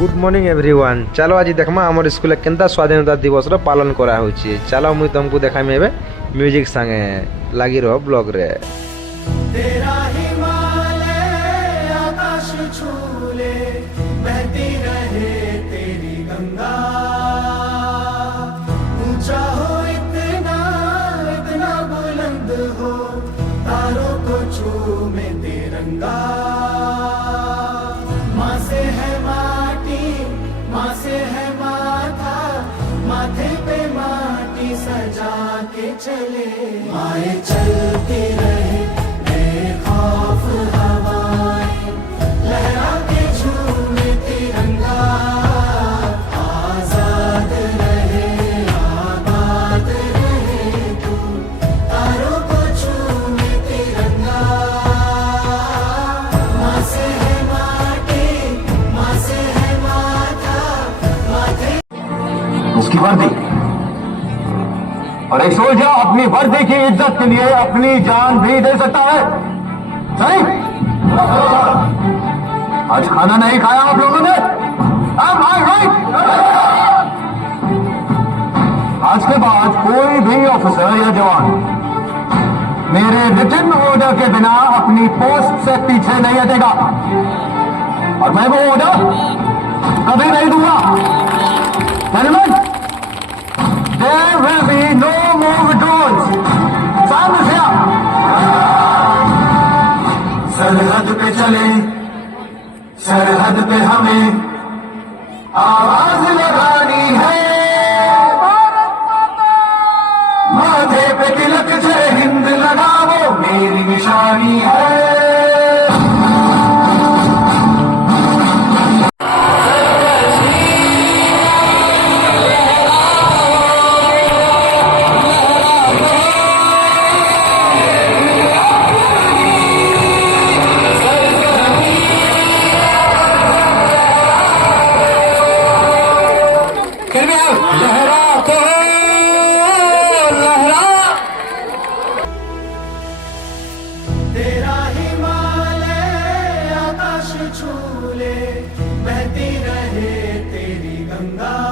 Good morning everyone. चलो आज देखमा हमर स्कूल केनता स्वाधीनता दिवस रो पालन करा होची। चलो मुई तुमको देखामी एबे म्यूजिक संगे लागी रहो ब्लॉग रे। तेरा हिमालय आकाश छूले बहती रहे तेरी गंगा, ऊंचा हो इतना इतना बुलंद हो तारों को चूमे तिरंगा। माँ से है माटी, माँ से है माथा, माथे पे माटी सजा के चले। माए चलती रहे बेखौफ हवाएं, लहरा के झूमे तिरंगा। आजाद रहे आबाद रहे तू, तारों को झूमे तिरंगा। माँ से है माटी, माँ से है माथा, माथे उसकी वर्दी और एक सोल्जर अपनी वर्दी की इज्जत के लिए अपनी जान भी दे सकता है। सही? आज खाना नहीं खाया आप लोगों ने? Am I right? आज के बाद कोई भी ऑफिसर या जवान मेरे रिटन ऑर्डर के बिना अपनी पोस्ट से पीछे नहीं हटेगा, और मैं वो ऑर्डर कभी नहीं दूंगा। Gentlemen, there will be no more withdrawals. सामने से आप सरहद पे चले, सरहद पे हमें आवाज लगानी है। माथे पे तिलक जय हिंद लगाओ मेरी निशानी है। तेरा हिमालय आकाश छूले बहती रहे तेरी गंगा।